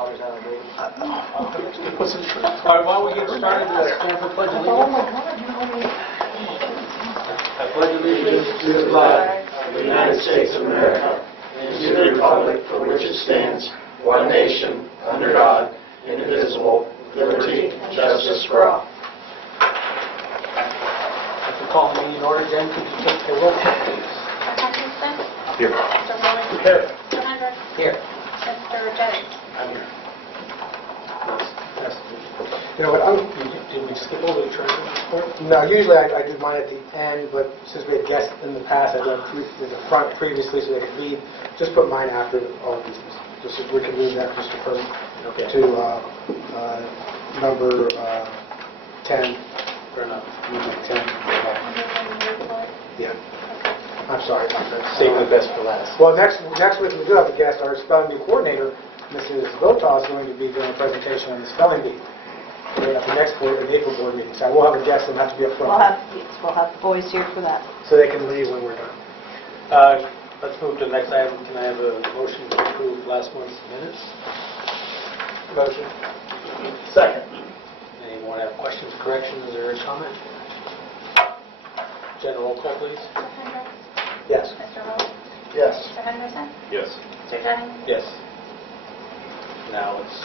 All right, while we get started, stand for pledge allegiance. I pledge allegiance to the flag of the United States of America and to the republic for which it stands, one nation, under God, indivisible, with liberty and justice for all. After calling the meeting in order, Jen, could you take the roll call, please? Mr. Hutchinson? Here. Mr. Willis? Here. Mr. Hendricks? Here. Mr. Jennings? I'm here. You know what? Did we skip over the treasurer's report? No, usually I do mine at the end, but since we had guests in the past, I done in the front previously so they could read. Just put mine after all of these, just so we can read that, Mr. President, Okay. to number 10. Fair enough. Number 10. Yeah. I'm sorry about that. Save the best for last. Well, next week we do have a guest. Our spelling bee coordinator, Mrs. Votaw, is going to be doing a presentation on the spelling bee. At the next board, the April board meeting. So we'll have a guest and have to be up front. We'll have the boys here for that. So they can leave when we're done. Let's move to the next item. Can I have a motion to approve last month's minutes? Motion. Second. Anyone have questions, corrections, or comment? General roll call, please. Mr. Hendricks? Yes. Mr. Willis? Yes. Mr. Henderson? Yes. Mr. Jennings? Yes. Now it's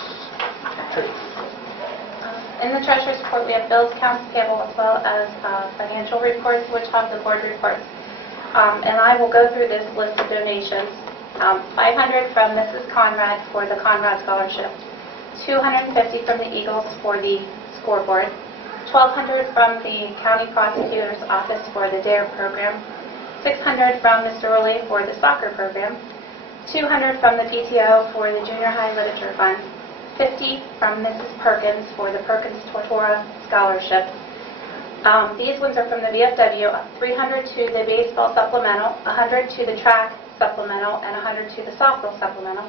treasurer's report. In the treasurer's report, we have bills, accounts payable, as well as financial reports, which have the board reports. And I will go through this list of donations. $500 from Mrs. Conrad for the Conrad Scholarship, $250 from the Eagles for the scoreboard, $1,200 from the County Prosecutor's Office for the DARE program, $600 from Mr. Rowley for the soccer program, $200 from the PTO for the Junior High Literature Fund, $50 from Mrs. Perkins for the Perkins Tortora Scholarship. These ones are from the VFW, $300 to the baseball supplemental, $100 to the track supplemental, and $100 to the softball supplemental.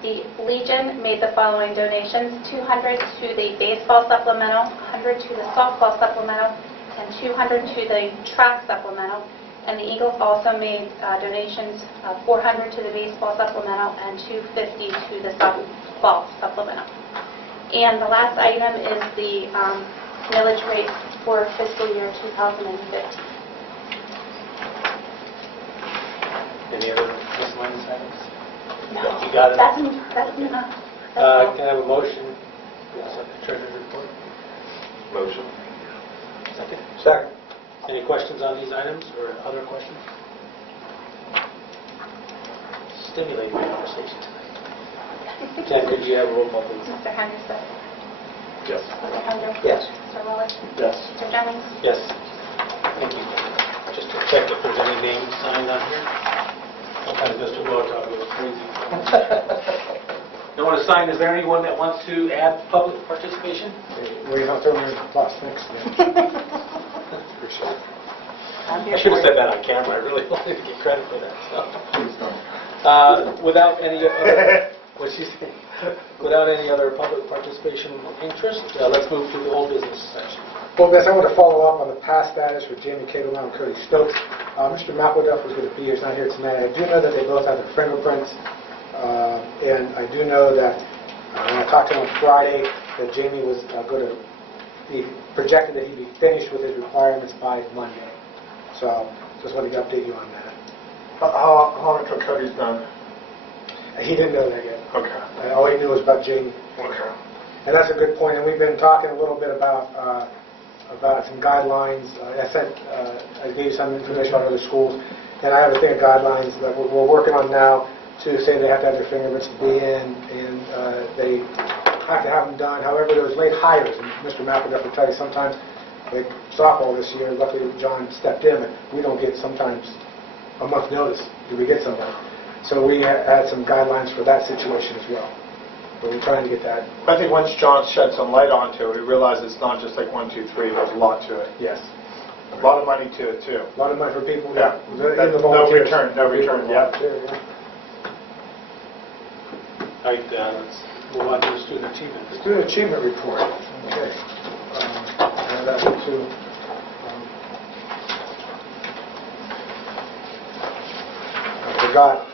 The Legion made the following donations: $200 to the baseball supplemental, $100 to the softball supplemental, and $200 to the track supplemental. And the Eagles also made donations of $400 to the baseball supplemental and $250 to the softball supplemental. And the last item is the millage rate for fiscal year 2015. Any other miscellaneous items? No, You got it? that's enough. Can I have a motion? Yes, on the treasurer's report. Motion. Second. Second. Any questions on these items or other questions? Stimulating conversation tonight. Jen, could you have a roll call, please? Mr. Henderson? Yes. Mr. Hendricks? Yes. Mr. Willis? Yes. Mr. Jennings? Yes. Thank you. Just to check if there's any names signed on here. Sometimes Mr. Votaw goes crazy. Don't want to sign. Is there anyone that wants to add public participation? We're not throwing in the bus. Thanks. Appreciate it. I'm here I should have for said it. that on camera. I really wanted to get credit for that. Please don't. Without any other, what's she saying? Without any other public participation or interest, let's move to the old business section. Well, Bess, I want to follow up on the past status for Jamie Cato and Cody Stokes. Mr. Mapleduff was going to be here. He's not here tonight. I do know that they both have their fingerprints. And I do know that when I talked to him on Friday, that Jamie was going to be projected that he'd be finished with his requirements by Monday. So just wanted to update you on that. How long until Cody's done? He didn't know that yet. Okay. All he knew was about Jamie. Okay. And that's a good point. And we've been talking a little bit about some guidelines. I gave you some information on other schools. And I have a thing of guidelines that we're working on now to say they have to have their fingerprints to be in, and they have to have them done. However, there was late hires, and Mr. Mapleduff will tell you sometimes, like softball this year, luckily John stepped in, but we don't get sometimes a month notice. Do we get somebody? So we had some guidelines for that situation as well. But we're trying to get that. I think once John shed some light onto it, we realized it's not just like 1, 2, 3. There's a lot to it. Yes. A lot of money to it, too. A lot of money for people. Yeah. Even the No volunteers. return, no return, yeah. All right, let's move on to the student achievement. Student Achievement Report. Okay. And that's to, I forgot,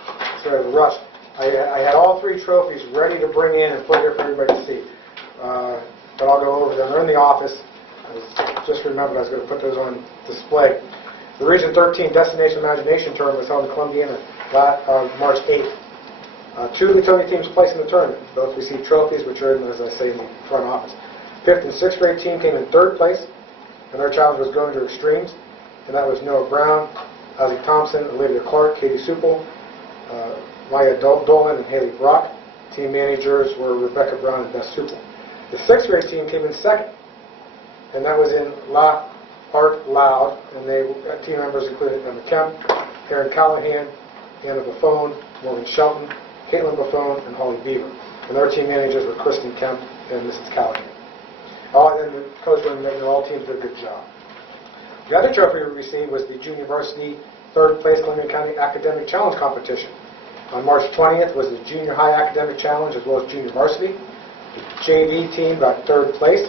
sort of rushed I had all 3 trophies ready to bring in and put here for everybody to see. But I'll go over them. They're in the office. Just remembered I was going to put those on display. The Region 13 Destination Imagination Tournament was held in Columbiana March 8th. 2 Latonia teams placed in the tournament. Both received trophies, which are, as I say, in the front office. 5th and 6th grade team came in 3rd place, and their challenge was going to extremes. And that was Noah Brown, Ozzie Thompson, Olivia Clark, Katie Supel, Maya Dolan, and Haley Brock. Team managers were Rebecca Brown and Beth Supel. The 6th grade team came in 2nd, and that was in La Art Loud, and team members included Emma Kemp, Erin Callahan, Anna Buffone, Morgan Shelton, Caitlin Buffone, and Holly Beaver. And their team managers were Kristen Kemp and Mrs. Callahan. And the coach and all teams did a good job. The other trophy we received was the Junior Varsity 3rd place Columbia County Academic Challenge Competition. On March 20th was the Junior High Academic Challenge as well as Junior Varsity. The JV team got 3rd place,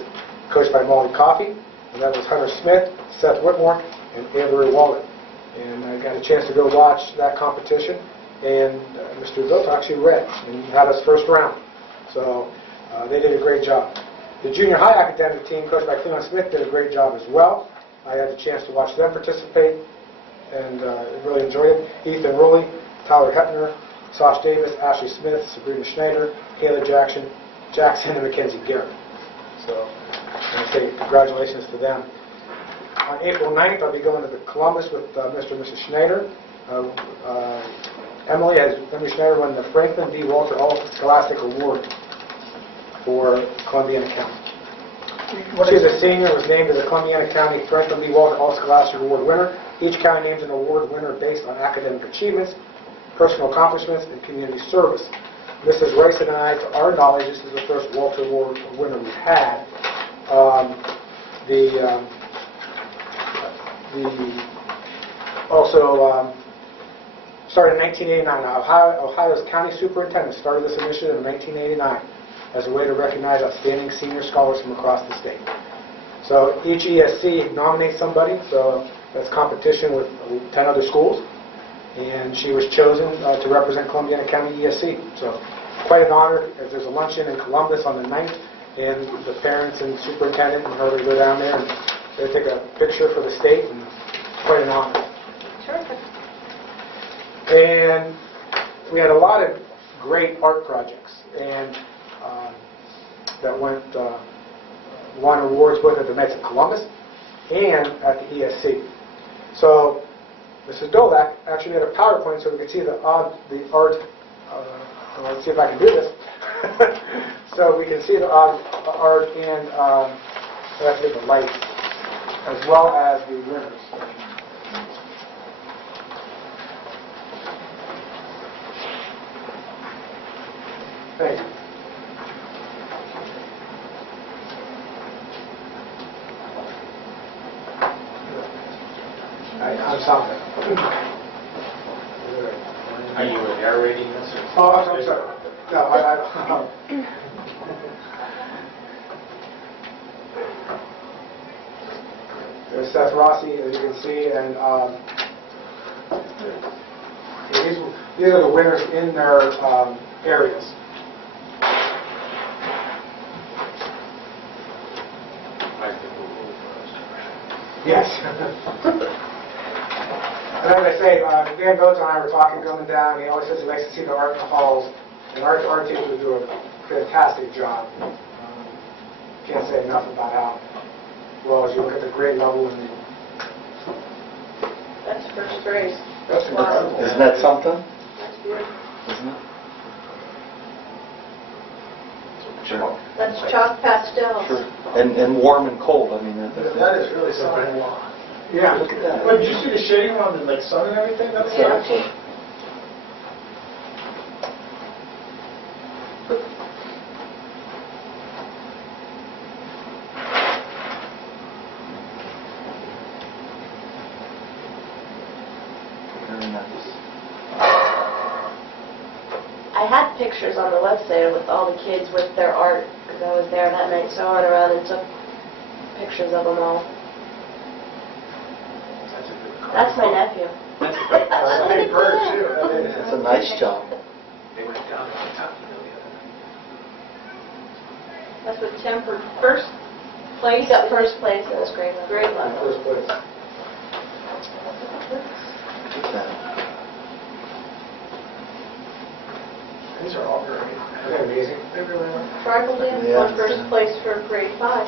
coached by Molly Coffey, and that was Hunter Smith, Seth Whitmore, and Avery Wallet. And I got a chance to go watch that competition, and Mr. Vilta actually read and had us first round. So they did a great job. The Junior High Academic team, coached by Cleon Smith, did a great job as well. I had the chance to watch them participate and really enjoyed it. Ethan Ruley, Tyler Hepner, Sosh Davis, Ashley Smith, Sabrina Schneider, Kayla Jackson, and Mackenzie Garrett. So I want to say congratulations to them. On April 9th, I'll be going to the Columbus with Mr. and Mrs. Schneider. Emily Schneider won the Franklin D. Walter All-Scholastic Award for Columbiana County. She's a senior, was named as the Columbiana County Franklin D. Walter All-Scholastic Award winner. Each county names an award winner based on academic achievements, personal accomplishments, and community service. Mrs. Rice and I, to our knowledge, this is the first Walter Award winner we've had. Started in 1989. Ohio's county superintendent started this initiative in 1989 as a way to recognize outstanding senior scholars from across the state. So each ESC nominates somebody, so that's competition with 10 other schools, and she was chosen to represent Columbiana County ESC. So quite an honor. There's a luncheon in Columbus on the 9th, and the parents and superintendent and her go down there and they take a picture for the state, and it's quite an honor. Terrific. And we had a lot of great art projects, and that won awards both at the Knights of Columbus and at the ESC. So Mrs. Dolak actually made a PowerPoint so we could see the art. Let's see if I can do this. So we can see the art and actually the lights, as well as the winners. Thank you. I'm sorry. Are you narrating this? Oh, I'm sorry. No, There's Seth Rossi, as you can see, and these are the winners in their areas. Yes. And as I say, Dan Boats and I were talking going down. He always says he likes to see the art in the halls, and our teachers do a fantastic job. Can't say enough about how well as you look at the grade level. And That's first grade. that's incredible. Isn't that something? That's beautiful. Isn't it? That's chalk pastels. Sure. And warm and cold. I mean, That is really something. Yeah. Look at that. Wait, did you see the shading on the sun and everything? That's Yeah. cool. Very nice. I had pictures on the website with all the kids with their art, because I was there that night, so I went around and took pictures of them all. That's my nephew. Big bird, too. It's a nice job. They were That's what Tim for first place. He got first place in his grade level. Grade level. First place. Look at that. These are all great. Isn't that amazing? Tribal dance Yeah. won first place for grade 5.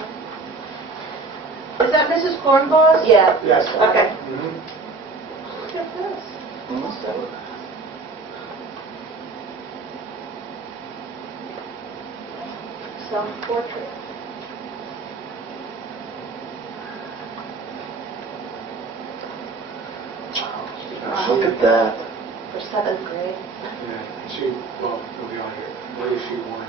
Is that Mrs. Cornball's? Yeah. Yes. Okay. Mhm. Look at this. Self-portrait. Look at that. For 7th grade. Yeah, she, well, we'll be on here. Where she won,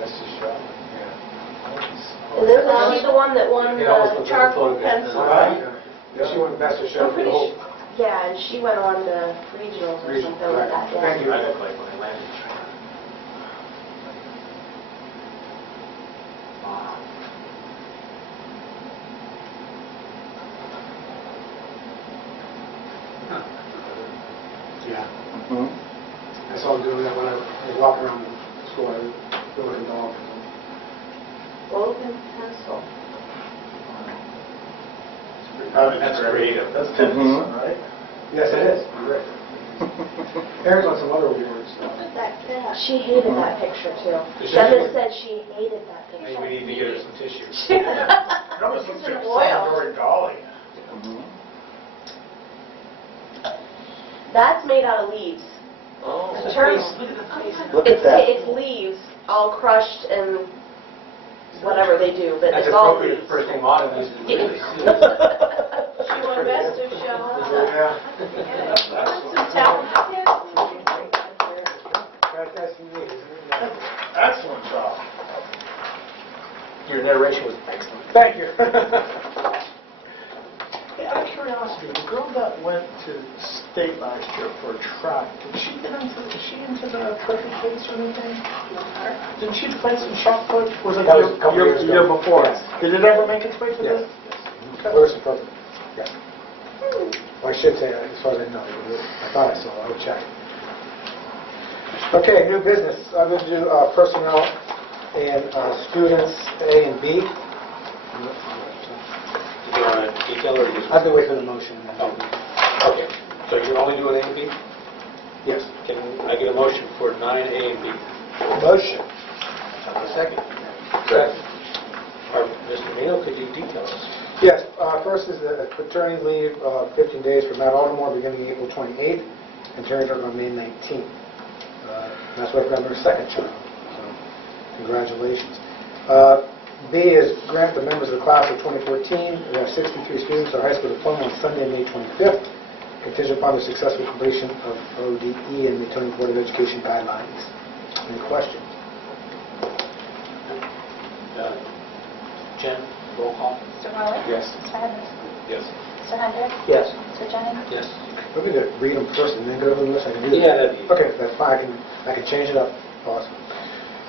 that's the shot. Yeah. And isn't she the one that won It almost the looks like a charcoal photograph. pencil? Right? Yeah, she won best of show. I'm pretty sure. Yeah, and she went on to regionals or Regional, something like right. that. Yeah. Thank you. I look like when I landed. Wow. Yeah. Mhm. I saw him doing that when I was walking around the school. I was doing a dog. Golden pencil. That's creative. That's Tim's Mhm. son, right? Yes, it is. You're right. Aaron's on some other awards stuff. Look at that cat. She hated that picture too. Does she? Gemma said she hated that Maybe picture. we need to get her some tissue. It almost looks like Salvador Dali. Mhm. That's made out of leaves. Oh. Turtle. Look at that. It's leaves all crushed and whatever they do, but That's it's all appropriate leaves. first thing modern is really She won best of show. Yeah. Some talented kids. That's neat, isn't it? Excellent job. Your narration was excellent. Thank you. Hey, out of curiosity, the girl that went to state last year for track, is she into the trophy case or anything? Didn't she play some shot put? Was it That was a couple years ago. year before? Yes. Did it ever make its way to Yes. the? Lewis and Perfect. Yeah. Well, I should say, as far as I know, I thought I saw, I would check. Okay, new business. I'm going to do personnel and students A and B. Do you want to detail or just? I've been waiting for the motion. Okay, so you're only doing A and B? Yes. Can I get a motion for 9A and B? Motion. A second. Second. Or Mr. Mino, could you detail us? Yes, first is the paternity leave, 15 days for Matt Aldermore, beginning April 28th, and turning over on May 19th. That's what I'm their second child, so congratulations. B is grant the members of the class of 2014, we have 63 students, our high school diploma on Sunday, May 25th, contingent upon the successful completion of ODE and the Tony Board of Education guidelines. Any questions? Jen, roll call. Mr. Rowley? Yes. Mr. Henderson? Yes. Mr. Hendricks? Yes. Mr. Jennings? Yes. Let me just read them first and then go over the list. I can do that. Yeah, that'd be- Okay, that's fine. I can change it up. Awesome.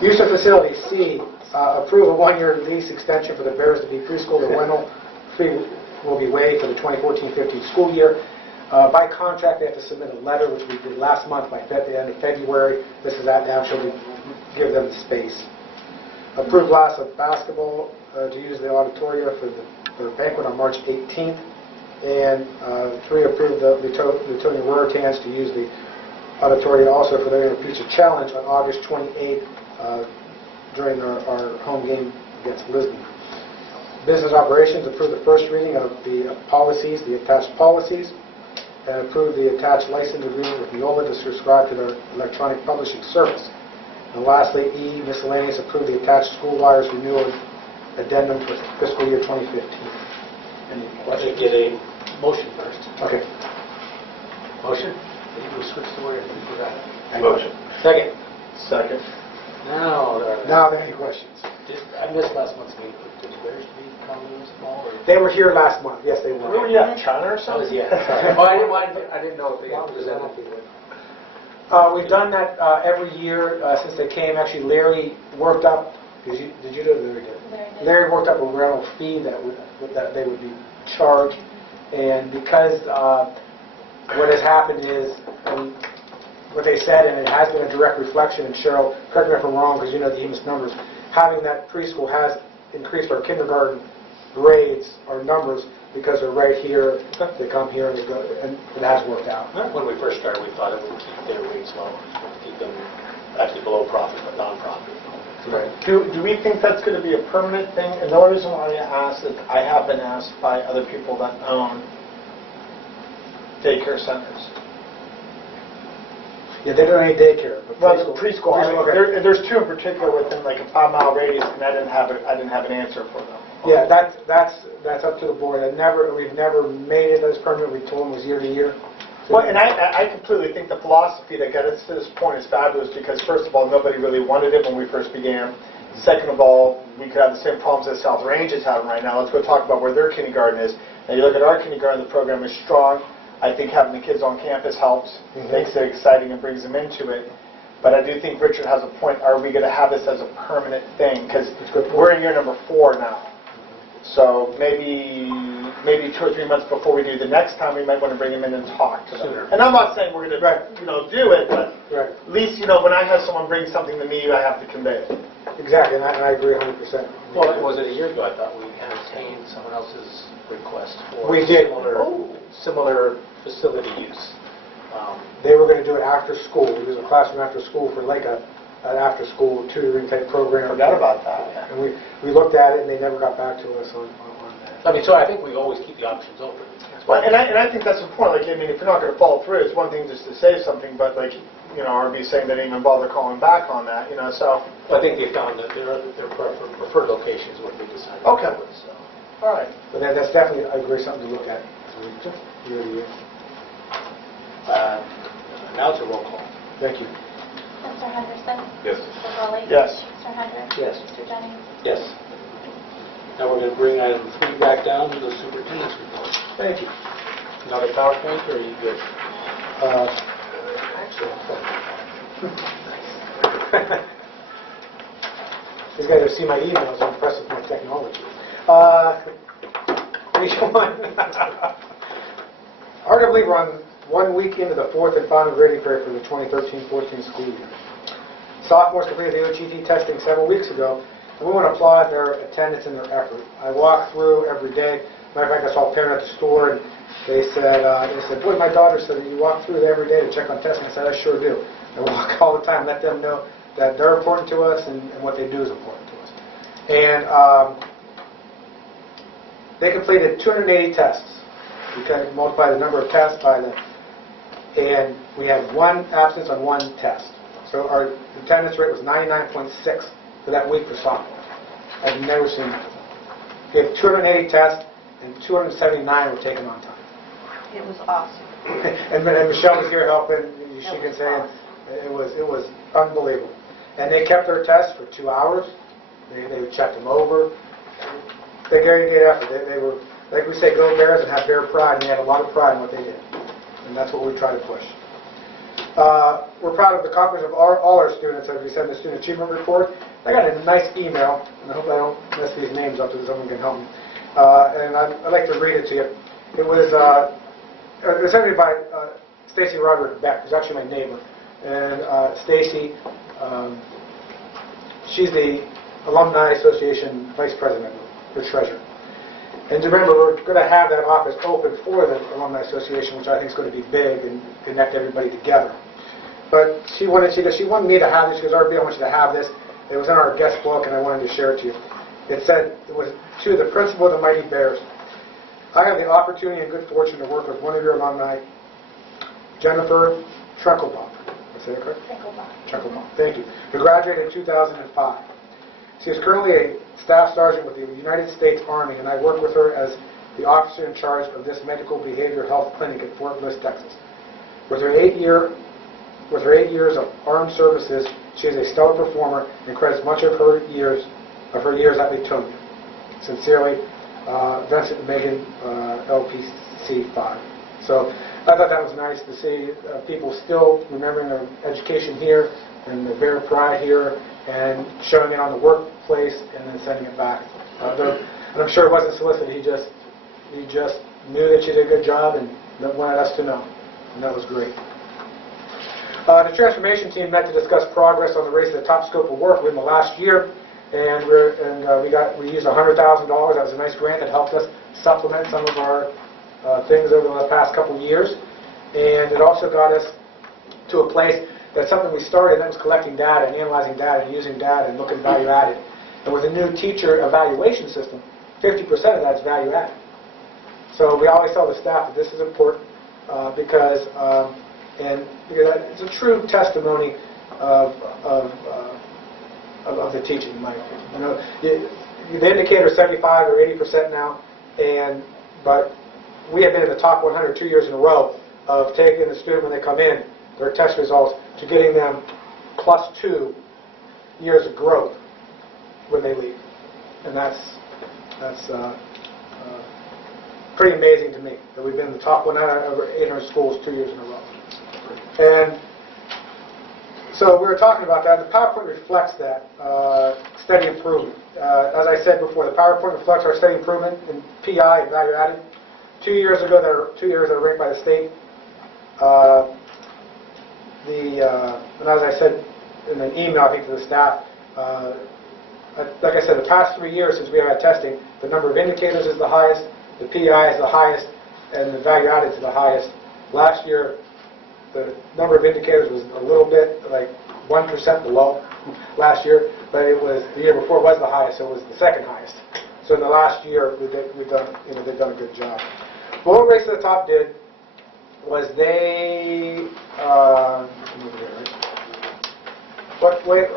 Use of facilities. C, approve a one-year lease extension for the Bears to be preschool. The rental fee will be waived for the 2014-15 school year. By contract, they have to submit a letter, which we did last month by the end of February. This is that now, should we give them the space. Approve last of basketball to use the auditorium for the banquet on March 18th. And 3, approve the Latonia Rotans to use the auditorium also for their Pizza Challenge on August 28th during our home game against Lisbon. Business operations, approve the first reading of the policies, the attached policies, and approve the attached license agreement with Neola to subscribe to their electronic publishing service. And lastly, E, miscellaneous, approve the attached school wires renewal addendum for fiscal year 2015. Any Let's questions? get a motion first. Okay. Motion? We switched the word, we forgot. Motion. Second. Second. Now, Now, are there any questions? I missed last month's meeting. Did Bears be coming small or? They were here last month. Yes, they Where were. were you at, China or Oh, something? yeah. Oh, I didn't know if they got presented. We've done that every year since they came. Actually, Larry worked up. Did you do it? Larry did. Larry worked up a rental fee that they would be charged, and because what has happened is, what they said, and it has been a direct reflection, and Cheryl, correct me if I'm wrong, because you know the EMIS numbers, having that preschool has increased our kindergarten grades, our numbers, because they're right here, they come here and they go, and it has worked out. When we first started, we thought it would keep their rates low, keep them actually below profit, but non-profit. Do we think that's going to be a permanent thing? And the only reason why I ask is I have been asked by other people that own daycare centers. Yeah, they don't need daycare. But Well, the preschool. I mean, okay. there's two in particular within like a 5-mile radius, and I didn't have an answer for them. Yeah, that's up to the board. We've never made it as permanent. We told them it was year to year. Well, and I completely think the philosophy that got us to this point is fabulous because, first of all, nobody really wanted it when we first began. Second of all, we could have the same problems that South Range is having right now. Let's go talk about where their kindergarten is. Now, you look at our kindergarten, the program is strong. I think having the kids on campus helps, makes it exciting and brings them into it. But I do think Richard has a point. Are we going to have this as a permanent thing? Because we're in year number 4 now. So maybe 2 or 3 months before we do the next time, we might want to bring them in and talk to them. Sooner. And I'm not saying we're going to, do it, but Right. at least, when I have someone bring something to me, I have to convey it. Exactly, and I agree 100%. Well, was it a year ago? I thought we entertained someone else's request for We did. similar facility use. They were going to do it after school. It was a classroom after school for like an after-school tutoring type program. Forgot about that. And we looked at it, and they never got back to us on that. I mean, so I think we always keep the options open. Well, and I think that's important. Like, I mean, if you're not going to follow through, it's one thing just to say something, but like, RB saying they didn't even bother calling back on that, so. I think they found that their preferred locations what they decided. Okay. to do, so. All right. But that's definitely, I agree, something to look at year to year. Now it's a roll call. Thank you. Mr. Henderson? Yes. Mr. Rowley? Yes. Mr. Hendricks? Yes. Mr. Jennings? Yes. Now we're going to bring item 3 back down to the superintendent's report. Thank you. Another PowerPoint, or are you good? These guys have seen my emails. I'm impressed with my technology. Region 1. Arguably, we're on 1 week into the 4th and final grading period for the 2013-14 school year. Sophomores completed the OGT testing several weeks ago, and we want to applaud their attendance and their effort. I walk through every day. Matter of fact, I saw a parent at the store, and they said, boy, my daughter said that you walk through there every day to check on testing. I said, I sure do. I walk all the time, let them know that they're important to us and what they do is important to us. And they completed 280 tests. You kind of multiply the number of tests by and we had 1 absence on 1 test. So our attendance rate was 99.6 for that week for sophomores. I've never seen that. We had 280 tests and 279 were taken on time. It was awesome. and Michelle was here helping. She can say it was unbelievable. And they kept their tests for 2 hours. They checked them over. They gave great effort. They were, like we say, go Bears and have Bear pride, and they had a lot of pride in what they did. And that's what we try to push. We're proud of the accomplishments of all our students, as we said in the Student Achievement Report. I got a nice email, and I hope I don't mess these names up so someone can help me. And I'd like to read it to you. It was sent to me by Stacy Roderick Beck, who's actually my neighbor. And Stacy, she's the Alumni Association Vice President, or Treasurer. And remember, we're going to have that office open for the Alumni Association, which I think is going to be big and connect everybody together. But she wanted me to have this. She goes, RB, I want you to have this. It was in our guest book, and I wanted to share it to you. It said, it was to the principal of the Mighty Bears. I have the opportunity and good fortune to work with one of your alumni, Jennifer Treckelbach. Did I say that correct? Treckelbach. Thank you. Who graduated in 2005. She is currently a staff sergeant with the United States Army, and I work with her as the officer in charge of this medical behavioral health clinic at Fort Bliss, Texas. With her 8 years of armed services, she is a stellar performer and credits much of her years at Latonia. Sincerely, Vincent and Megan, LPC 5. So I thought that was nice to see people still remembering their education here and the Bear pride here and showing it on the workplace and then sending it back. And I'm sure it wasn't solicited. He just knew that she did a good job and wanted us to know. And that was great. The transformation team met to discuss progress on the race to the top scope of work within the last year. and we used $100,000. That was a nice grant that helped us supplement some of our things over the past couple of years. And it also got us to a place that's something we started, and that was collecting data and analyzing data and using data and looking at value added. And with a new teacher evaluation system, 50% of that's value added. So we always tell the staff that this is important because it's a true testimony of the teaching, in my opinion. You know, the indicator is 75 or 80% now, but we have been in the top 100 2 years in a row of taking the student when they come in, their test results, to getting them +2 years of growth when they leave. And that's pretty amazing to me, that we've been in the top 100 over 800 schools 2 years in a row. And so we were talking about that. The PowerPoint reflects that steady improvement. As I said before, the PowerPoint reflects our steady improvement in PI and value added. 2 years ago, 2 years that are ranked by the state. And as I said in an email, I think, to the staff, like I said, the past 3 years since we have had testing, the number of indicators is the highest, the PI is the highest, and the value added is the highest. Last year, the number of indicators was a little bit, like 1% below last year, but it was the year before was the highest, so it was the second highest. So in the last year, they've done a good job. But what Race to the Top did was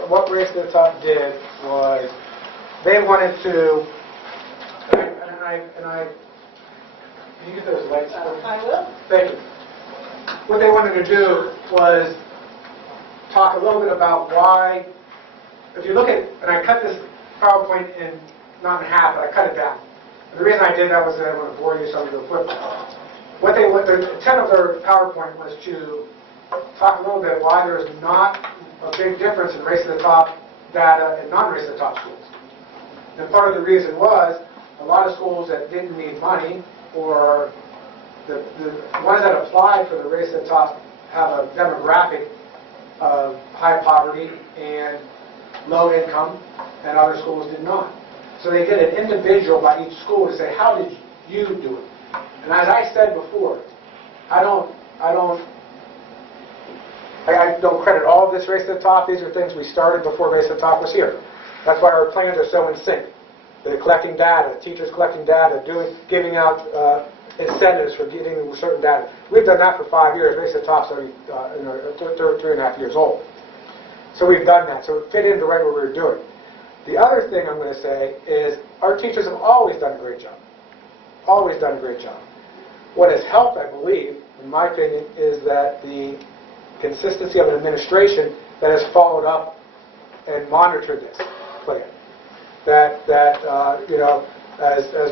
what Race to the Top did was they wanted to, can you get those lights? I will. Thank you. What they wanted to do was talk a little bit about why, if you look at, and I cut this PowerPoint in, not in half, but I cut it down. And the reason I did that was that I didn't want to bore you, so I'm going to flip it. The intent of their PowerPoint was to talk a little bit why there's not a big difference in Race to the Top data and non-Race to the Top schools. And part of the reason was a lot of schools that didn't need money, or the ones that applied for the Race to the Top have a demographic of high poverty and low income, and other schools did not. So they did an individual by each school to say, how did you do it? And as I said before, I don't credit all of this Race to the Top. These are things we started before Race to the Top was here. That's why our plans are so in sync. They're collecting data, teachers collecting data, giving out incentives for getting certain data. We've done that for 5 years. Race to the Top's already 3.5 years old. So we've done that. So it fit into right what we were doing. The other thing I'm going to say is our teachers have always done a great job. Always done a great job. What has helped, I believe, in my opinion, is that the consistency of an administration that has followed up and monitored this plan. As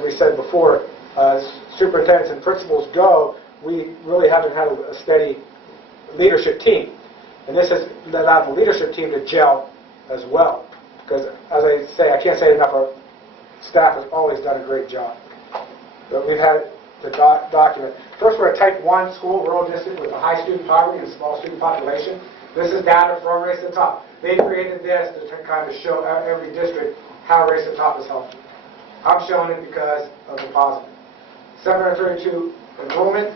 we said before, as superintendents and principals go, we really haven't had a steady leadership team. And this has allowed the leadership team to gel as well. Because, as I say, I can't say enough, our staff has always done a great job. But we've had to document. First, we're a Type 1 school, rural district with a high student poverty and small student population. This is data from Race to the Top. They created this to kind of show every district how Race to the Top is helping. I'm showing it because of the positive. 732 enrollment.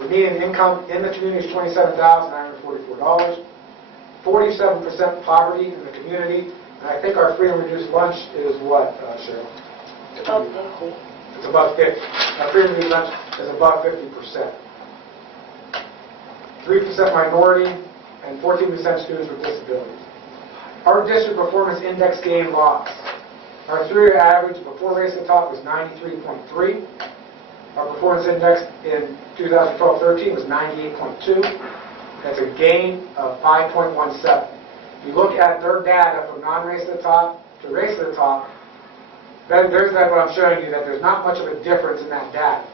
The median income in the community is $27,944. 47% poverty in the community. And I think our free and reduced lunch is what, Cheryl? About 50. It's above 50. Our free and reduced lunch is above 50%. 3% minority and 14% students with disabilities. Our district performance index gain loss. Our 3-year average before Race to the Top was 93.3. Our performance index in 2012-13 was 98.2. That's a gain of 5.17. If you look at their data from non-Race to the Top to Race to the Top, there's what I'm showing you, that there's not much of a difference in that data.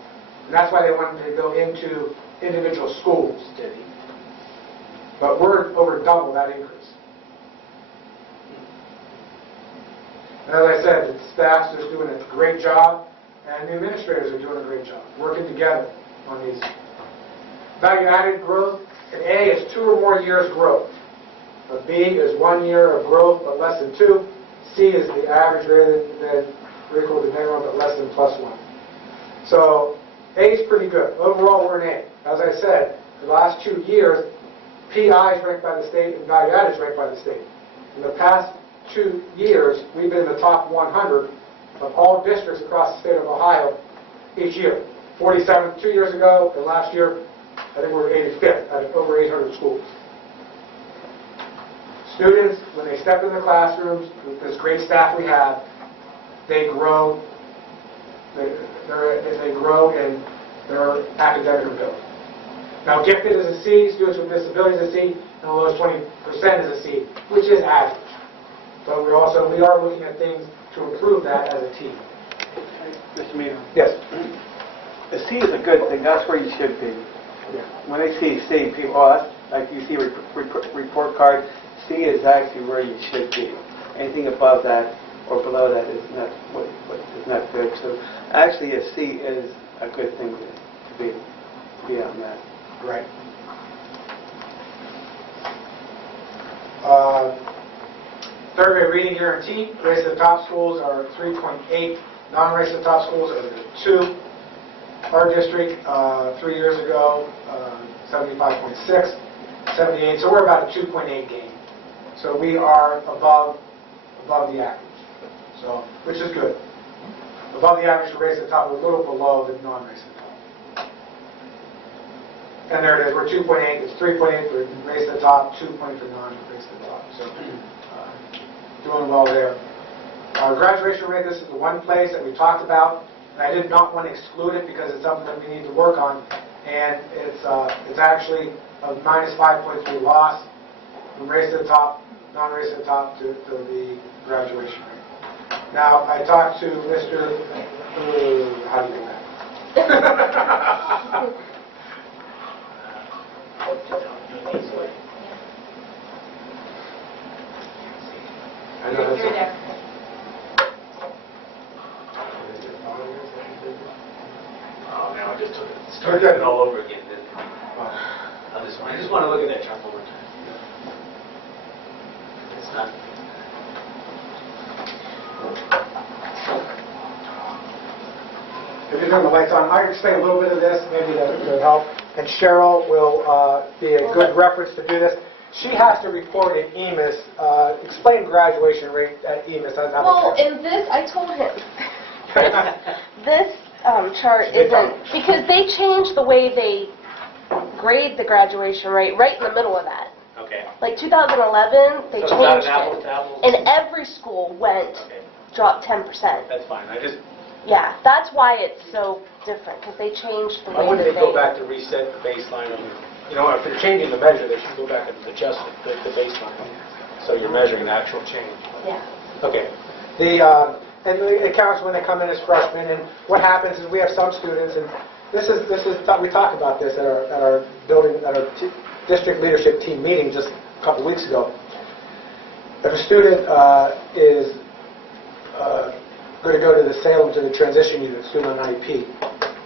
And that's why they wanted to go into individual schools. But we're over double that increase. And as I said, the staff's just doing a great job, and the administrators are doing a great job, working together on these. Value-added growth, an A is 2 or more years growth. A B is 1 year of growth but less than 2. C is the average greater than or equal to minimum but less than +1. So A is pretty good. Overall, we're an A. As I said, the last 2 years, PI is ranked by the state and value added is ranked by the state. In the past 2 years, we've been in the top 100 of all districts across the state of Ohio each year. 47 2 years ago, and last year, I think we were 85th out of over 800 schools. Students, when they step in the classrooms, with this great staff we have, they grow. They grow in their academic ability. Now, gifted is a C, students with disabilities is a C, and the lowest 20% is a C, which is average. But we are looking at things to improve that as a team. Mr. Meehan, Yes. the C is a good thing. That's where you should be. Yeah. When they see C, people, oh, that's, like you see report card, C is actually where you should be. Anything above that or below that is not is not good. So actually, a C is a good thing to be on that. Right. Third grade reading guarantee, race to the top schools are 3.8, non-race to the top schools are 2. Our district, 3 years ago, 75.6, 78, so we're about a 2.8 gain. So we are above the average, so which is good. Above the average for race to the top, we're a little below the non-race to the top. And there it is, we're 2.8, it's 3.8 for race to the top, 2.8 for non-race to the top. So doing well there. Our graduation rate, this is the one place that we talked about, and I did not want to exclude it because it's something that we need to work on. And it's actually a -5.3 loss from race to the top, non-race to the top to the graduation rate. Now, I talked to Mr. How do you do that? I know that's You're there. Oh, man, I just started it all over again. I just want to look at that chart one more time. It's not. If you turn the lights on, I'll explain a little bit of this, maybe to help. And Cheryl will be a good reference to do this. She has to report at EMIS. Explain graduation rate at EMIS. Well, in this, I told him, this chart isn't, because they changed the way they grade the graduation rate right in the middle of that. Okay. Like 2011, they So it's not changed an apples it. to apples? And every school Okay, dropped 10%. that's fine. I just, Yeah, that's why it's so different, because they changed the why way wouldn't that they go back to reset the baseline on, you know, if they're changing the measure, they should go back and adjust the baseline. So you're measuring the actual change. Yeah. Okay. And it counts when they come in as freshmen. And what happens is we have some students, and this is we talked about this at our district leadership team meeting just a couple weeks ago. If a student is going to go to the Salem to the transition unit, student on IEP,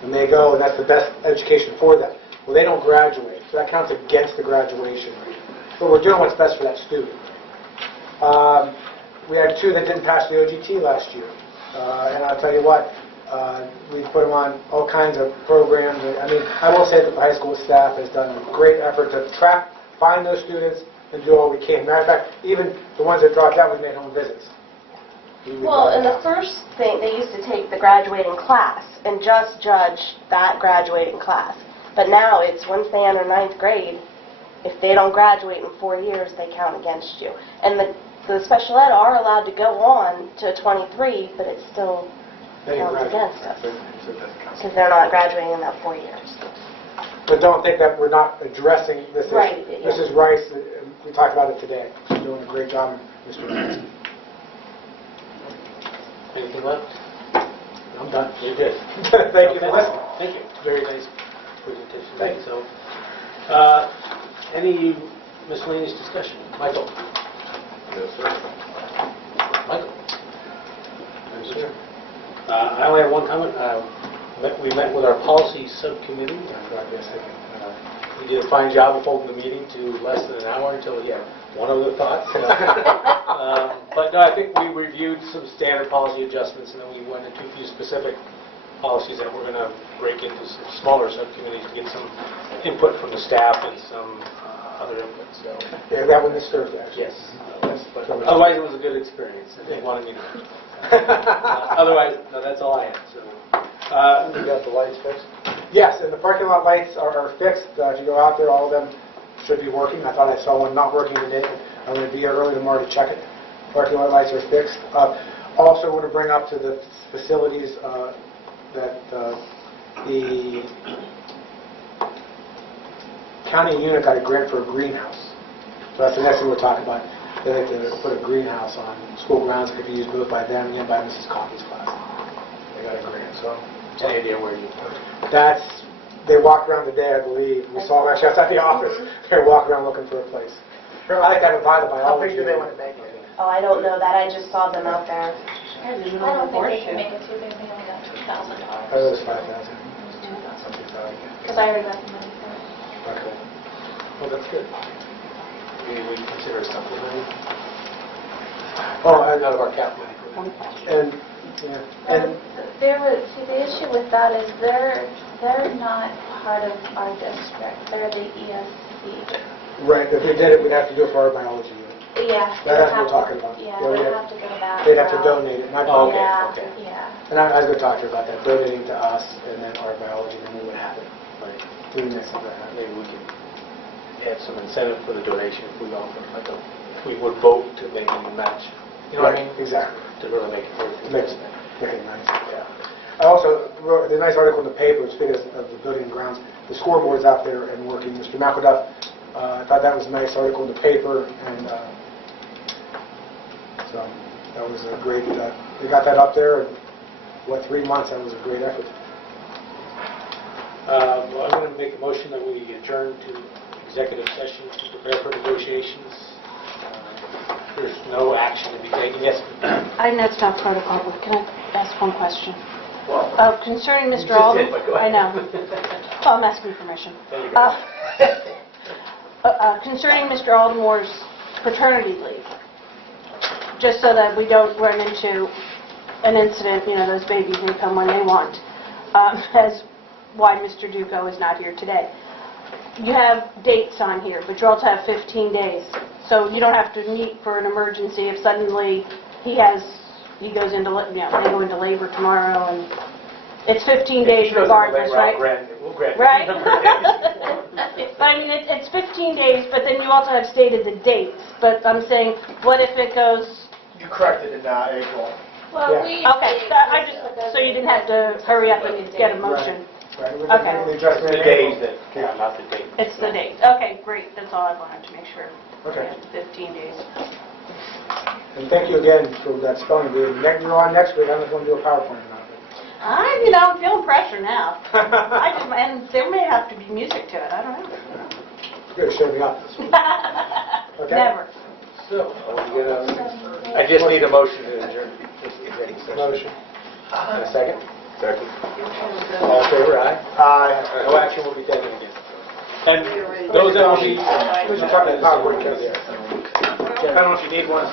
and they go, and that's the best education for them. Well, they don't graduate, so that counts against the graduation rate. So we're doing what's best for that student. We had 2 that didn't pass the OGT last year, and I'll tell you what, we put them on all kinds of programs. I mean, I will say that the high school staff has done a great effort to find those students, and do all we can. Matter of fact, even the ones that dropped out, we made home visits. Well, in the first thing, they used to take the graduating class and just judge that graduating class. But now it's once they enter 9th grade, if they don't graduate in 4 years, they count against you. And the special ed are allowed to go on to 23, but it still counts against us because they're not graduating in that 4 years. But don't think that we're not addressing this issue. Right, yeah. Mrs. Rice, we talked about it today. She's doing a great job, Mr. Rice. Anything left? I'm done. You're good. Thank you for listening. Thank you. Very nice presentation. Thank you. So, any miscellaneous discussion? Michael? Yes, sir. Michael? I only have one comment. We met with our policy subcommittee. He did a fine job of holding the meeting to less than an hour until he had one other thought. But no, I think we reviewed some standard policy adjustments, and then we went into a few specific policies that we're going to break into some smaller subcommittees to get some input from the staff and some other input, so. Yeah, that one is Thursday, actually. Yes. But otherwise, it was a good experience, and they wanted me to. Otherwise, no, that's all I had, so. You got the lights fixed? Yes, and the parking lot lights are fixed. If you go out there, all of them should be working. I thought I saw one not working today. I'm going to be here early tomorrow to check it. Parking lot lights are fixed. Also, want to bring up to the facilities that the county unit got a grant for a greenhouse. So that's the next thing we're talking about. They like to put a greenhouse on school grounds that could be used both by them and by Mrs. Coffey's class. They got a grant, so. Any idea where you That's, they walked around today, I believe. We saw them actually outside the office. They walked around looking for a place. I like to have it by the How biology. big do they want to make it? Oh, I don't know that. I just saw them out there. I don't think they can make it too big, they only got $2,000. Oh, it was 5,000. Because I already got the money for it. Okay. Well, that's good. We consider supplementing Oh, and, out of our capital. and, yeah, and, There was, see, the issue with that is they're not part of our district, they're the ESC. right, if we did it, we'd have to do it for our biology unit. Yeah. That's what we're talking about. Yeah, Yeah, we'd yeah. have to go that They'd have to route. donate it, not Oh, donate. okay, Yeah, okay. yeah. And I was going to talk to you about that, donating to us and then our biology, then we would have it. Right. Doing this and that. Maybe we can add some incentive for the donation if we offer, like if we would vote to maybe match. You know what I mean? Exactly. To really make it worth it. Makes it nice. Yeah. I also wrote the nice article in the paper, speaking of the building and grounds, the scoreboard's out there and working. Mr. McElduff, I thought that was a nice article in the paper, and so that was a great, we got that up there, and 3 months, that was a great effort. Well, I'm going to make a motion that we adjourn to executive session to prepare for negotiations. There's no action to be taken. Yes? I know it's not protocol, but can I ask one question? Well, Concerning you Mr. just Alden... did, but go I ahead. know. Well, I'm asking permission. There you go. Concerning Mr. Aldenmore's paternity leave, just so that we don't run into an incident, those babies may come when they want, as why Mr. Duco is not here today. You have dates on here, but you also have 15 days. So you don't have to meet for an emergency if suddenly he goes into, they go into labor tomorrow, and it's 15 days If she goes into regardless, labor, right? We'll grant Right? the number of days. But I mean, it's 15 days, but then you also have stated the dates. But I'm saying, what if it goes, You corrected it now, April. Well, Yeah. we... okay, so you didn't have to hurry up and get a motion. Right. Okay. The adjustment The in April. days that count, not the date. It's the date. Okay, great, that's all I wanted to make sure. Okay. Yeah, 15 days. And thank you again for that spelling bee. You're on next week. I just want to do a PowerPoint about it. I'm feeling pressure now. And there may have to be music to it, I don't know. Good, show me up this week. Okay. Never. So, I just need a motion to adjourn this executive session. Motion. And a second? Second. All in favor, aye? Aye. No action will be taken against. And those that will be... Who's talking PowerPoint? I don't know if you need one.